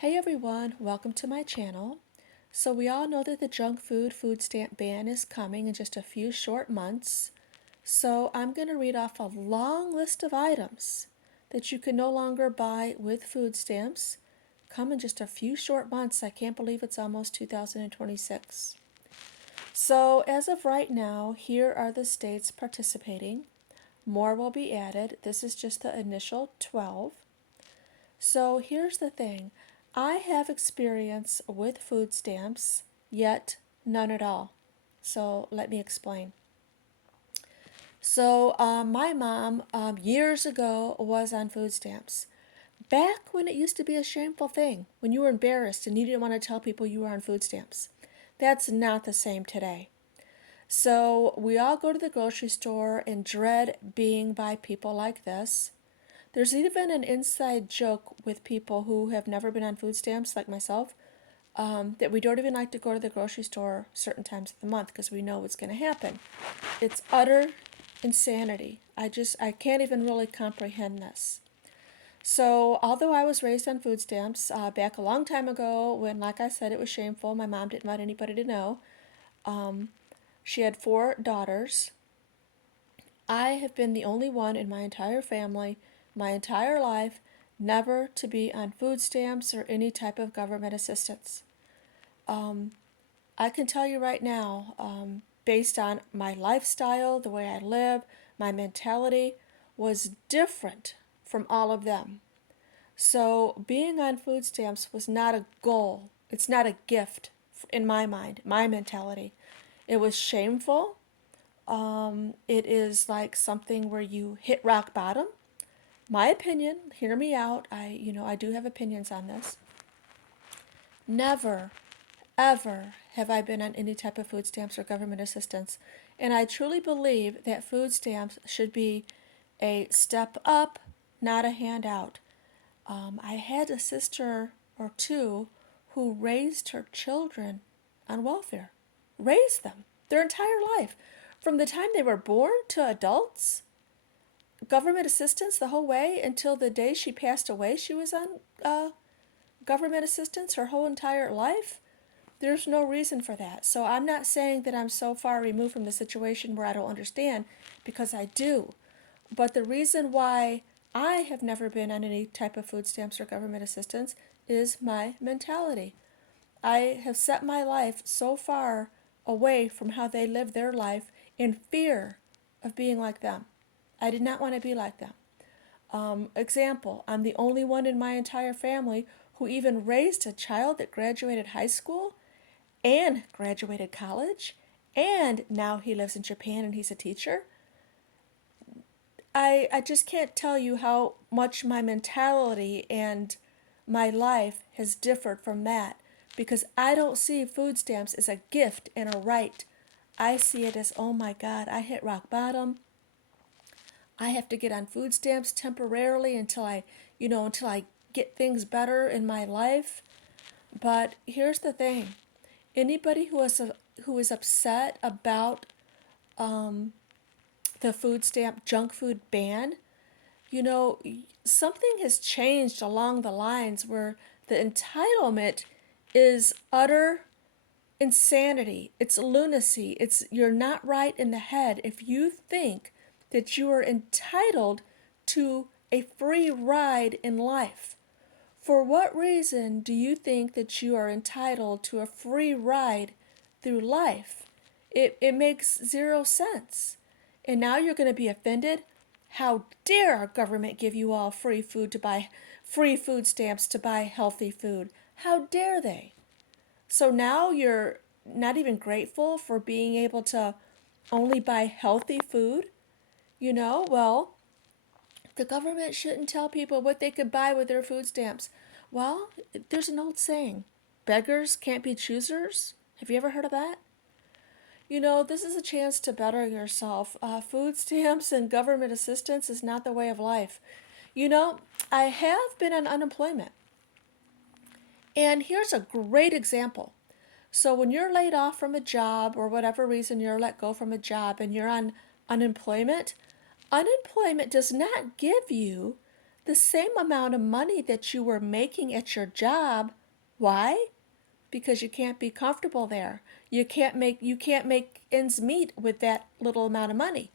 Hey everyone, welcome to my channel. So we all know that the junk food stamp ban is coming in just a few short months. So I'm going to read off a long list of items that you can no longer buy with food stamps. Come in just a few short months. I can't believe it's almost 2026. So as of right now, here are the states participating. More will be added. This is just the initial 12. So here's the thing. I have experience with food stamps, yet none at all. So let me explain. So my mom years ago was on food stamps. Back when it used to be a shameful thing, when you were embarrassed and you didn't want to tell people you were on food stamps. That's not the same today. So we all go to the grocery store and dread being by people like this. There's even an inside joke with people who have never been on food stamps, like myself, that we don't even like to go to the grocery store certain times of the month because we know what's going to happen. It's utter insanity. I can't even really comprehend this. So, although I was raised on food stamps back a long time ago, when, like I said, it was shameful, my mom didn't want anybody to know. She had four daughters. I have been the only one in my entire family, my entire life, never to be on food stamps or any type of government assistance. Um, I can tell you right now, based on my lifestyle, the way I live, my mentality was different from all of them. So being on food stamps was not a goal. It's not a gift in my mind, my mentality. It was shameful. It is like something where you hit rock bottom. My opinion, hear me out. I do have opinions on this. Never, ever have I been on any type of food stamps or government assistance. And I truly believe that food stamps should be a step up, not a handout. I had a sister or two who raised her children on welfare, raised them their entire life. From the time they were born to adults, government assistance the whole way until the day she passed away, she was on government assistance her whole entire life. There's no reason for that. So I'm not saying that I'm so far removed from the situation where I don't understand, because I do. But the reason why I have never been on any type of food stamps or government assistance is my mentality. I have set my life so far away from how they live their life in fear of being like them. I did not want to be like them. Example, I'm the only one in my entire family who even raised a child that graduated high school and graduated college, and now he lives in Japan and he's a teacher. I just can't tell you how much my mentality and my life has differed from that, because I don't see food stamps as a gift and a right. I see it as, oh my God, I hit rock bottom. I have to get on food stamps temporarily until I get things better in my life. But here's the thing. Anybody who is upset about the food stamp junk food ban, you know, something has changed along the lines where the entitlement is utter insanity. It's lunacy. It's you're not right in the head if you think that you are entitled to a free ride in life. For what reason do you think that you are entitled to a free ride through life? It makes zero sense. And now you're going to be offended? How dare our government give you all free food to buy, free food stamps to buy healthy food? How dare they? So now you're not even grateful for being able to only buy healthy food? Well, the government shouldn't tell people what they could buy with their food stamps. Well, there's an old saying, beggars can't be choosers. Have you ever heard of that? This is a chance to better yourself. Food stamps and government assistance is not the way of life. You know, I have been on unemployment. And here's a great example. So when you're laid off from a job, or whatever reason you're let go from a job and you're on unemployment, unemployment does not give you the same amount of money that you were making at your job. Why? Because you can't be comfortable there. You can't make ends meet with that little amount of money.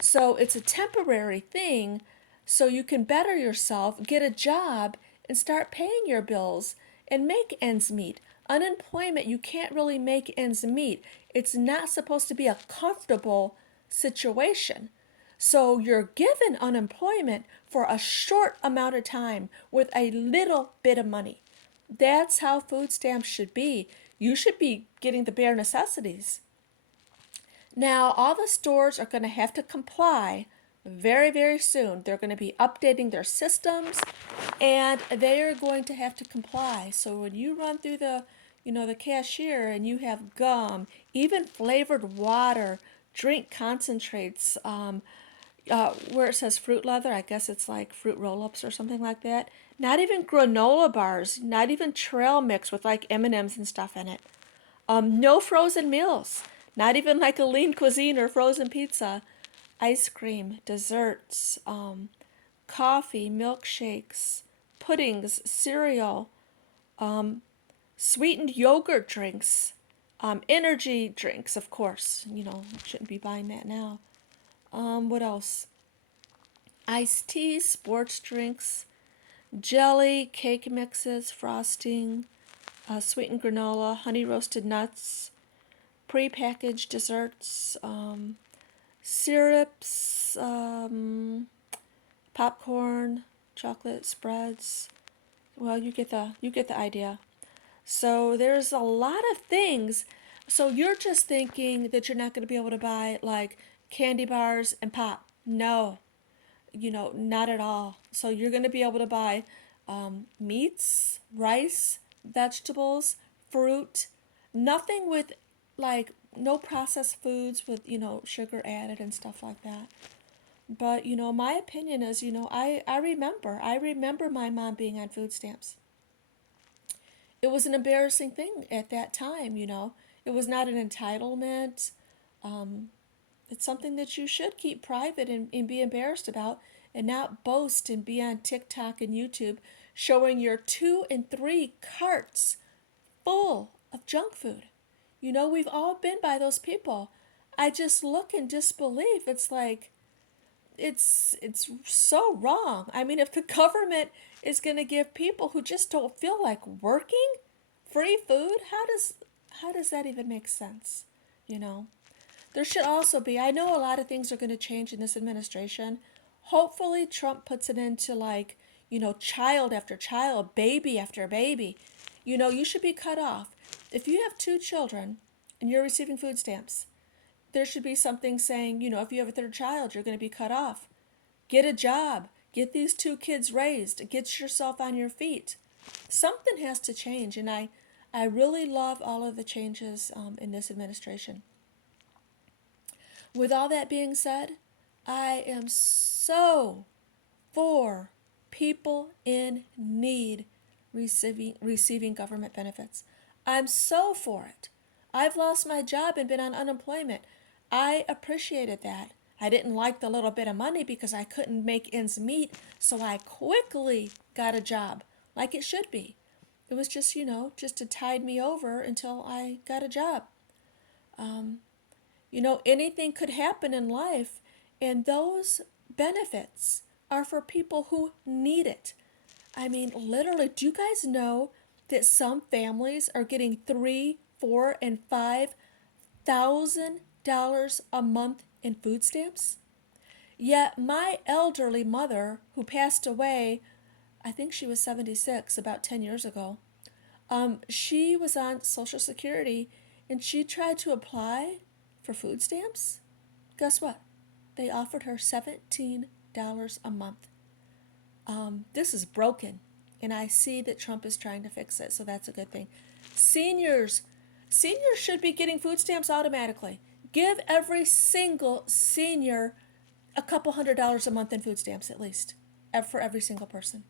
So it's a temporary thing so you can better yourself, get a job and start paying your bills and make ends meet. Unemployment, you can't really make ends meet. It's not supposed to be a comfortable situation. So you're given unemployment for a short amount of time with a little bit of money. That's how food stamps should be. You should be getting the bare necessities. Now, all the stores are going to have to comply very, very soon. They're going to be updating their systems and they are going to have to comply. So when you run through the cashier and you have gum, even flavored water, drink concentrates, where it says fruit leather, I guess it's like fruit roll-ups or something like that. Not even granola bars, not even trail mix with like M&Ms and stuff in it. No frozen meals, not even like a lean cuisine or frozen pizza. Ice cream, desserts, coffee, milkshakes, puddings, cereal, sweetened yogurt drinks, energy drinks, of course. Shouldn't be buying that now. What else? Iced tea, sports drinks, jelly, cake mixes, frosting, sweetened granola, honey roasted nuts, prepackaged desserts, syrups, popcorn, chocolate spreads. Well, you get the idea. So there's a lot of things. So you're just thinking that you're not going to be able to buy like candy bars and pop. No, not at all. So you're going to be able to buy meats, rice, vegetables, fruit, nothing with like no processed foods with, sugar added and stuff like that. But, my opinion is, I remember my mom being on food stamps. It was an embarrassing thing at that time. It was not an entitlement. Um, It's something that you should keep private and be embarrassed about and not boast and be on TikTok and YouTube showing your 2 and 3 carts full of junk food. We've all been by those people. I just look in disbelief. It's like it's so wrong. I mean, if the government is going to give people who just don't feel like working free food, how does that even make sense? You know? There should also be, I know a lot of things are going to change in this administration. Hopefully, Trump puts it into like, child after child, baby after baby. You should be cut off. If you have 2 children and you're receiving food stamps, there should be something saying, if you have a third child, you're going to be cut off. Get a job. Get these 2 kids raised. Get yourself on your feet. Something has to change, and I really love all of the changes in this administration. With all that being said, I am so for people in need receiving government benefits. I'm so for it. I've lost my job and been on unemployment. I appreciated that. I didn't like the little bit of money because I couldn't make ends meet, so I quickly got a job, like it should be. It was just to tide me over until I got a job. Anything could happen in life, and those benefits are for people who need it. I mean, literally, do you guys know that some families are getting 3, 4, and $5,000 a month in food stamps? Yet my elderly mother, who passed away, I think she was 76 about 10 years ago, she was on Social Security and she tried to apply for food stamps. Guess what? They offered her $17 a month. This is broken, and I see that Trump is trying to fix it, so that's a good thing. Seniors, seniors should be getting food stamps automatically. Give every single senior a couple $100 a month in food stamps at least, for every single person.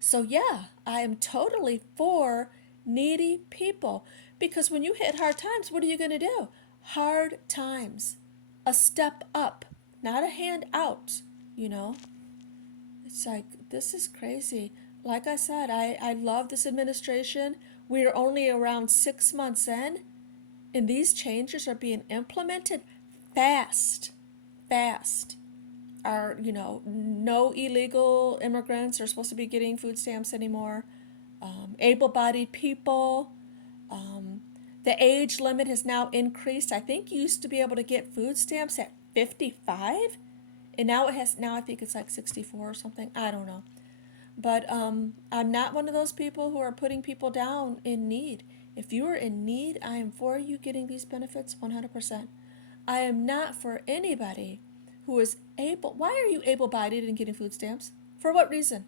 So yeah, I am totally for needy people because when you hit hard times, what are you going to do? Hard times. A step up, not a hand out, you know? It's like, this is crazy. Like I said, I love this administration. We are only around 6 months in, and these changes are being implemented fast, fast. No illegal immigrants are supposed to be getting food stamps anymore. Able-bodied people. Um, the age limit has now increased. I think you used to be able to get food stamps at 55, and now I think it's like 64 or something. I don't know. But I'm not one of those people who are putting people down in need. If you are in need, I am for you getting these benefits 100%. I am not for anybody who is able. Why are you able bodied and getting food stamps? For what reason?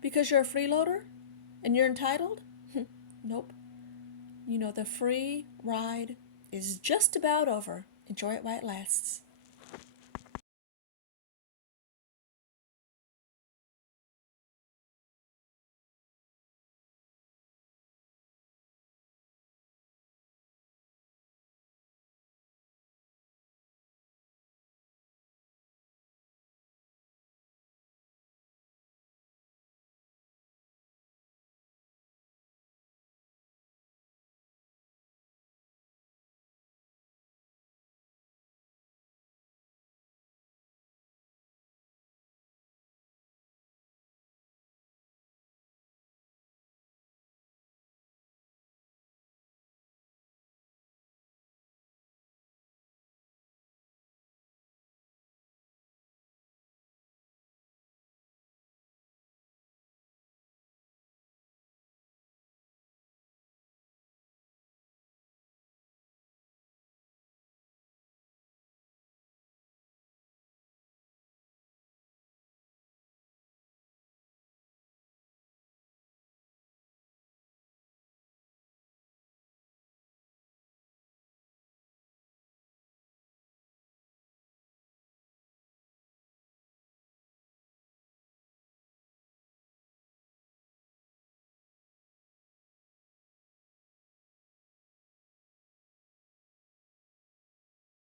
Because you're a freeloader and you're entitled? Nope. The free ride is just about over. Enjoy it while it lasts.